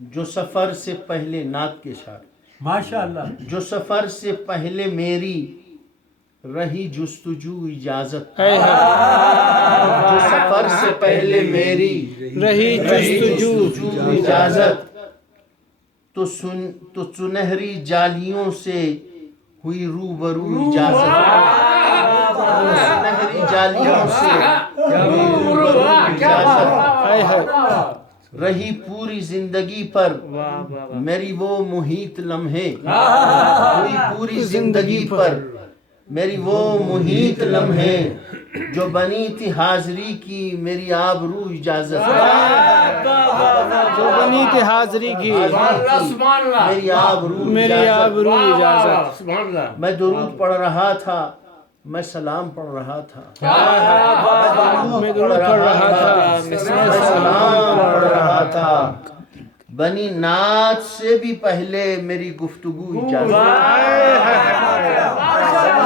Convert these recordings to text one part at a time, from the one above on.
جو سفر سے پہلے نعت کے شعر ماشاءاللہ جو سفر سے پہلے میری رہی جستجو اجازت جو سفر سے پہلے میری رہی جستجو اجازت تو سنہری جالیوں سے ہوئی روبرو اجازت تو سنہری جالیوں سے ہوئی روبرو اجازت رہی پوری زندگی پر میری وہ محیط لمحے ہوئی پوری زندگی پر میری وہ محیط لمحے جو بنی تھی حاضری کی میری آبرو اجازت جو بنی تھی حاضری کی میری آبرو اجازت میں درود پڑھ رہا تھا میں سلام پڑھ رہا تھا میں درود پڑھ رہا تھا میں سلام پڑھ رہا تھا بنی نعت سے بھی پہلے میری گفتگو اجازت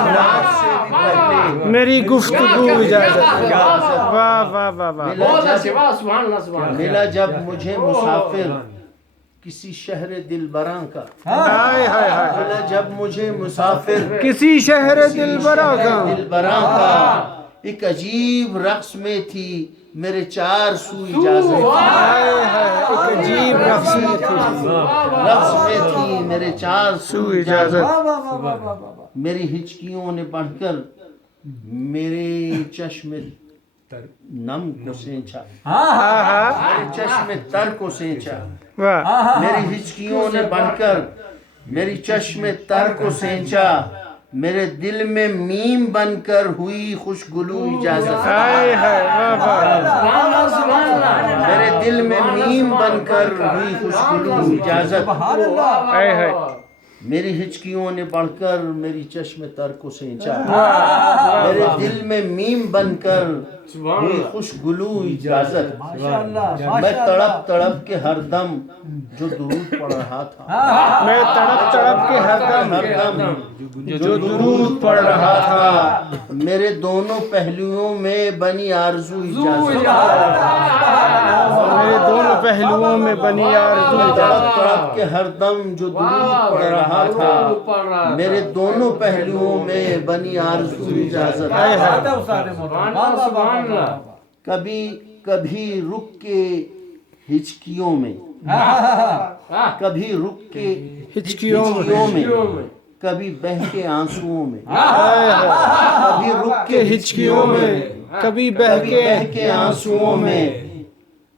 نعت سے بھی پہلے میری گفتگو اجازت واہ واہ واہ واہ ملا جب مجھے مسافر کسی شہر دلبراں کا ہائے ہائے ہائے ملا جب مجھے مسافر کسی شہر دلبراں کا دلبراں کا ایک عجیب رقص میں تھی میرے چار سو اجازت ہائے ہائے ایک عجیب رقص میں تھی رقص میں تھی میرے چار سو اجازت میری ہچکیوں نے بڑھ کر میرے چشم نم کو سینچا میرے چشم تر کو سینچا واہ میری ہچکیوں نے بڑھ کر میری چشم تر کو سینچا میرے دل میں میم بن کر ہوئی خوشگلو اجازت ہائے ہائے واہ واہ میرے دل میں میم بن کر ہوئی خوشگلو اجازت ہائے ہائے میری ہچکیوں نے بڑھ کر میری چشم تر کو سینچا میرے دل میں میم بن کر ہوئی خوشگلو اجازت میں تڑپ تڑپ کے ہر دم جو درود پڑھ رہا تھا میں تڑپ تڑپ کے ہر دم جو درود پڑھ رہا تھا میرے دونوں پہلوؤں میں بنی آرزو اجازت میرے دونوں پہلوؤں میں بنی آرزو تڑپ تڑپ کے ہر دم جو درود پڑھ رہا تھا میرے دونوں پہلوؤں میں بنی آرزو اجازت کبھی کبھی رک کے ہچکیوں میں کبھی رک کے ہچکیوں میں کبھی بہہ کے آنسوؤں میں کبھی رک کے ہچکیوں میں کبھی بہہ کے آنسوؤں میں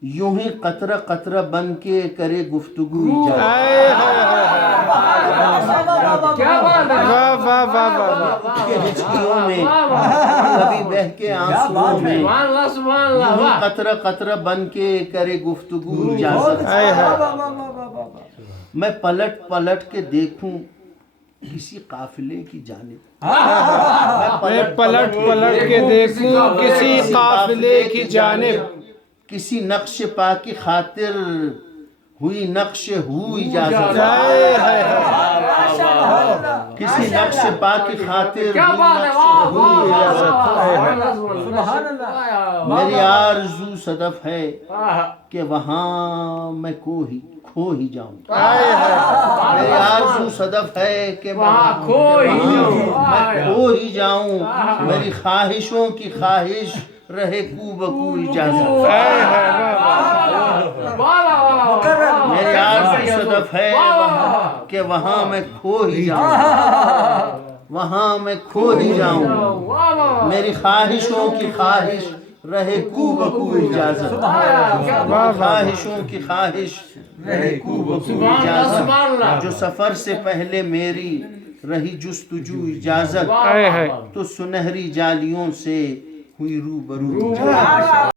یوں ہی قطرہ قطرہ بن کے کرے گفتگو واہ واہ واہ واہ کے ہچکیوں میں کبھی بہہ کے آنسوؤں میں یوں ہی قطرہ قطرہ بن کے کرے گفتگو اجازت میں پلٹ پلٹ کے دیکھوں کسی قافلے کی جانب میں پلٹ پلٹ کے دیکھوں کسی قافلے کی جانب کسی نقش پا کی خاطر ہوئی نقش ہو اجازت کسی نقش پا کی خاطر ہوئی اجازت میری آرزو صدف ہے کہ وہاں میں کھو ہی جاؤں میری آرزو صدف ہے کہ وہاں میں کھو ہی جاؤں میری خواہشوں کی خواہش رہے کو بکو اجازت میری آرزو صدف ہے کہ وہاں میں کھو ہی جاؤں وہاں میں کھو ہی جاؤں میری خواہشوں کی خواہش رہے کو بکو اجازت خواہشوں کی خواہش رہے کو بکو اجازت جو سفر سے پہلے میری رہی جستجو اجازت تو سنہری جالیوں سے ہوئی روبرو